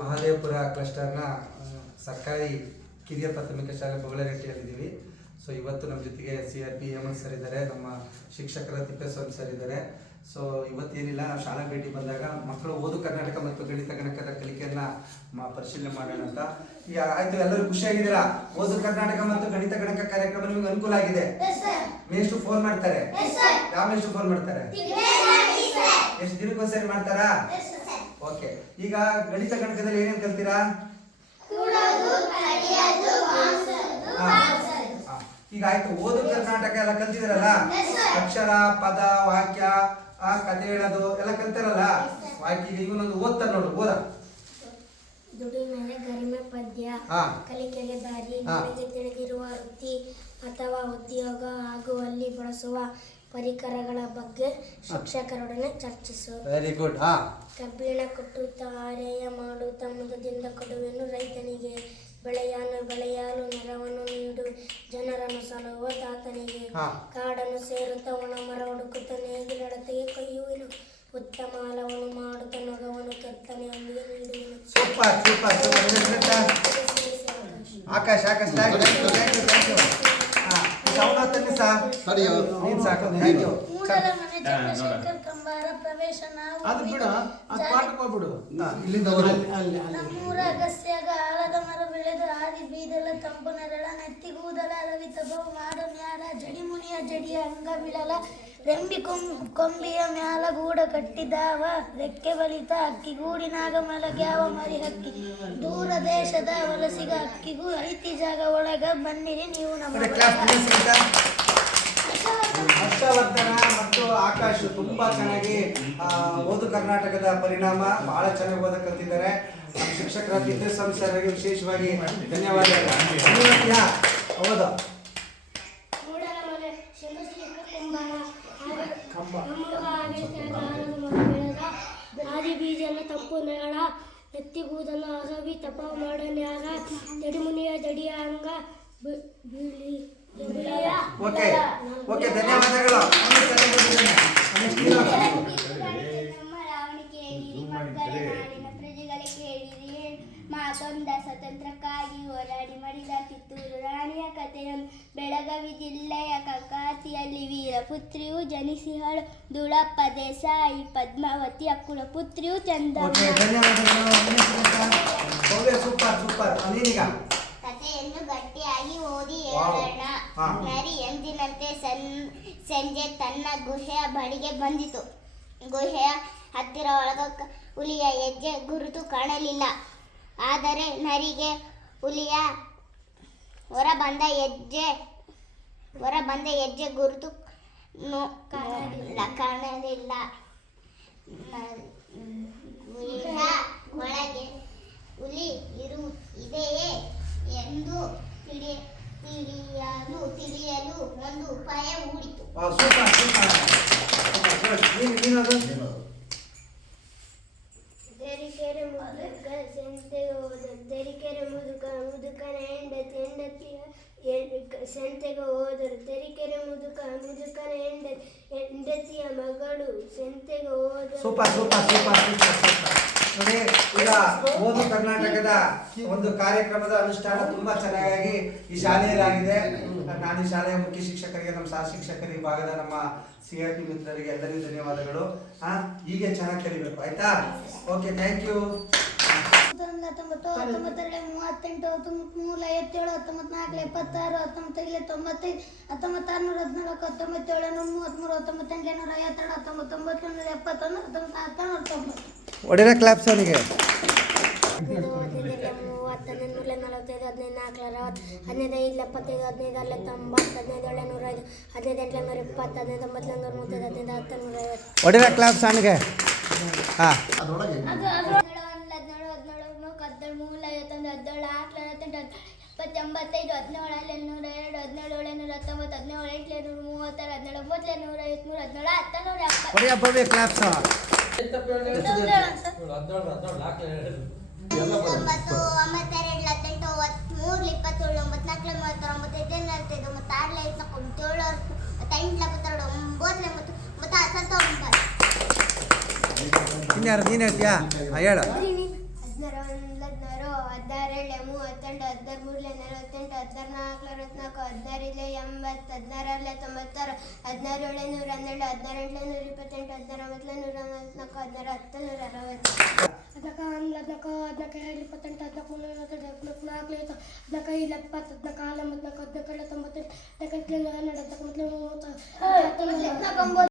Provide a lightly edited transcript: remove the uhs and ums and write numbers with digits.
ಮಹದೇವಪುರ ಕ್ಲಸ್ಟರ್ನ ಸರ್ಕಾರಿ ಕಿರಿಯ ಪ್ರಾಥಮಿಕ ಶಾಲೆ ಬೊಗಳರೆಟ್ಟಿಯಲ್ಲಿದ್ದೀವಿ. ಸೊ ಇವತ್ತು ನಮ್ಮ ಜೊತೆಗೆ CRP ಹೇಮಂತ್ ಸರ್ ಇದ್ದಾರೆ, ನಮ್ಮ ಶಿಕ್ಷಕರ ತಿಪ್ಪೇಸ್ವಾಮಿ ಸರ್ ಇದ್ದಾರೆ. ಸೊ ಇವತ್ತೇನಿಲ್ಲ, ನಾವು ಶಾಲಾ ಭೇಟಿ ಬಂದಾಗ ಮಕ್ಕಳು ಓದು ಕರ್ನಾಟಕ ಮತ್ತು ಗಣಿತ ಗಣಕದ ಕಲಿಕೆಯನ್ನು ಪರಿಶೀಲನೆ ಮಾಡೋಣ ಅಂತ. ಈಗ ಆಯ್ತು, ಎಲ್ಲರೂ ಖುಷಿಯಾಗಿದ್ದೀರಾ? ಓದು ಕರ್ನಾಟಕ ಮತ್ತು ಗಣಿತ ಗಣಕ ಕಾರ್ಯಕ್ರಮ ನಿಮ್ಗೆ ಅನುಕೂಲ ಆಗಿದೆ? ಮೇಷ್ಟು ಫೋನ್ ಮಾಡ್ತಾರೆ? ಯಾವ ಮೇಷ್ಟು ಫೋನ್ ಮಾಡ್ತಾರೆ? ಎಷ್ಟು ದಿನಕ್ಕೊಂದ್ಸರಿ ಮಾಡ್ತಾರಾ? ಓಕೆ. ಈಗ ಗಣಿತ ಗಣಕದಲ್ಲಿ ಏನೇನು ಕಲ್ತೀರಾ? ಈಗ ಆಯ್ತು, ಓದು ಕರ್ನಾಟಕ ಎಲ್ಲ ಕಲ್ತಿದಿರಲ್ಲ, ಅಕ್ಷರ, ಪದ, ವಾಕ್ಯ, ಕಥೆ ಹೇಳೋದು ಎಲ್ಲ ಕಲ್ತಿರಲ್ಲ. ವಾಕ್ಯ ಇವನೊಂದು ಓದ್ತಾರೆ ನೋಡು, ಓದ. ದುಡಿಮೆಗೆ ಗರಿಮೆ ಪದ್ಯ, ಕಲಿಕೆಗೆ ದಾರಿ, ನಿಮಗೆ ತಿಳಿದಿರುವ ವೃತ್ತಿ ಅಥವಾ ಉದ್ಯೋಗ ಆಗುವಲ್ಲಿ ಬಳಸುವ ಪರಿಕರಗಳ ಬಗ್ಗೆ ಶಿಕ್ಷಕರೊಡನೆ ಚರ್ಚಿಸು. Very good. ಕಬ್ಬಿಣ ಕೊಟ್ಟುತ್ತಾ ಆರೆಯ ಮಾಡುತ್ತಾ ಮುದದಿಂದ ಕೊಡುವೆನು ರೈತನಿಗೆ, ಬೆಳೆಯನ್ನು ಬೆಳೆಯಲು ನೆರವನ್ನು ನೀಡು ಜನರನ್ನು ಸಲಹುವ ತಾತನಿಗೆ, ಕಾಡನ್ನು ಸೇರುತ್ತಾ ಒಣ ಮರ ಹುಡುಕುತ್ತ ನೇಗಿಲಡತೆಗೆ ಕೊಯ್ಯುವೆನು, ಉತ್ತಮ ಹಲವನ್ನು ಮಾಡುತ್ತ ನೊಗವನ್ನು ಕೆತ್ತನೆ ಅಂಬಿಗೆ ನೀಡುವೆನು. Super super super. Akash Akash thank you. ನಮ್ಮೂರ ಅಗಸ್ತ್ಯಾಗ ಆಲದ ಮರ ಬೆಳೆದು ಆದಿ ಬೀದಲ ತಂಪು ನೆರಳ ನೆತ್ತಿಗೂದಲ ರವಿ ತಬವು ಮಾಡು ನ್ಯಾರ ಜಡಿ ಮುನಿಯ ಜಡಿಯ ಅಂಗ ಬಿಳಲ ರೆಂಬಿ ಕೊಂಬಿಯ ಮ್ಯಾಲ ಗೂಡ ಕಟ್ಟಿದಾವ ರೆಕ್ಕೆ ಬಲಿತ ಅಕ್ಕಿಗೂಡಿನಾಗ ಮಲಗ್ಯಾವ ಮರಿ ಹಕ್ಕಿ ದೂರ ದೇಶದ ವಲಸಿಗ ಅಕ್ಕಿಗೂ ಐತಿ ಜಾಗ ಒಳಗ ಬನ್ನಿರಿ ನೀವು ನಮ್ಮ. ಹರ್ಷವರ್ಧನ ಮತ್ತು ಆಕಾಶ್ ತುಂಬಾ ಚೆನ್ನಾಗಿ ಓದು ಕರ್ನಾಟಕದ ಪರಿಣಾಮ ಬಹಳ ಚೆನ್ನಾಗಿ ಓದ ಕಲ್ತಿದ್ದಾರೆ. ನಮ್ಮ ಶಿಕ್ಷಕರ ತಿಪ್ಪೇಸ್ವಾಮಿ ಸರ್ಗೆ ವಿಶೇಷವಾಗಿ ಧನ್ಯವಾದಗಳು. ಹೌದು. ಆದಿ ಬೀಜನ ತಪ್ಪು ನೆರಳ ಎತ್ತಿಗೂದಲ ಅರವಿ ತಪ ಮಾಡನ್ಯಾಗ ಜಡಿಮುನಿಯ ಜಡಿಯ ಅಂಗ ಬೀಳಿ. ಓಕೆ ಓಕೆ, ಧನ್ಯವಾದಗಳು. ಮಾತೊಂದ ಸ್ವತಂತ್ರಕ್ಕಾಗಿ ಹೋರಾಡಿ ಮಡಿದ ಕಿತ್ತೂರು ರಾಣಿಯ ಕಥೆಯನ್ನು ಬೆಳಗಾವಿ ಜಿಲ್ಲೆಯ ಕಕಾತಿಯಲ್ಲಿ ವೀರಪುತ್ರಿಯು ಜನಿಸಿಹಳು ದುಳಪ್ಪ ದೇಸಾಯಿ ಪದ್ಮಾವತಿಯ ಕುಲಪುತ್ರಿಯು ಚಂದಮ್ಮ. ಕಥೆಯನ್ನು ಗಟ್ಟಿಯಾಗಿ ಓದಿ ಹೇಳೋಣ. ನರಿ ಎಂದಿನಂತೆ ಸಂಜೆ ತನ್ನ ಗುಹೆಯ ಬಳಿಗೆ ಬಂದಿತು. ಗುಹೆಯ ಹತ್ತಿರ ಒಳಗ ಹುಲಿಯ ಹೆಜ್ಜೆ ಗುರುತು ಕಾಣಲಿಲ್ಲ. ಆದರೆ ನರಿಗೆ ಹುಲಿಯ ಹೊರ ಬಂದ ಹೆಜ್ಜೆ ಗುರುತು ಕಾಣಲಿಲ್ಲ. ಗುಹೆಯ ಒಳಗೆ ಹುಲಿ ಇದೆಯೇ ಎಂದು ತಿಳಿಯಲು ಒಂದು ಉಪಾಯ ಹೂಡಿತು. ತೆರಿಕೆರೆ ಮುದುಕ ಸಂತೆಗೆ ಹೋದ, ತೆರಿಕೆರೆ ಮುದುಕನ ಹೆಂಡತಿಯ ಸಂತೆಗೆ ಹೋದರು. ತೆರಿಕೆರೆ ಮುದುಕನ ಹೆಂಡತಿಯ ಮಗಳು ಸಂತೆಗೆ ಹೋದರು. Super super super super. ನೋಡಿ, ಈಗ ಓದು ಕರ್ನಾಟಕದ ಒಂದು ಕಾರ್ಯಕ್ರಮದ ಅನುಷ್ಠಾನ ತುಂಬಾ ಚೆನ್ನಾಗಿ ಈ ಶಾಲೆಯಲ್ಲಿ ಆಗಿದೆ. ನಾನು ಈ ಶಾಲೆಯ ಮುಖ್ಯ ಶಿಕ್ಷಕರಿಗೆ, ನಮ್ಮ ಸಹ ಶಿಕ್ಷಕರಿಗೆ, ಭಾಗದ ನಮ್ಮ CRP ಮಿತ್ರರಿಗೆ ಎಲ್ಲರಿಗೂ ಧನ್ಯವಾದಗಳು. ಹೀಗೆ ಚೆನ್ನಾಗಿ ಕಲಿಬೇಕು, ಆಯ್ತಾ? Okay, thank you. 1938 38 1957 1956 1995 ಒಡೆಯ ಕ್ಲಾಪ್ಸ್ ಅವನಿಗೆ. 19 ನೀನು ಹೇಳ್ತೀಯಾ? ಹೇಳು. 16 48 16 64 16 80 16 96 16 112 16 128 16 144 16 ಅದಕ್ಕೆ 11 11 28 28 14 14 70 14 14 90 14 90 14 30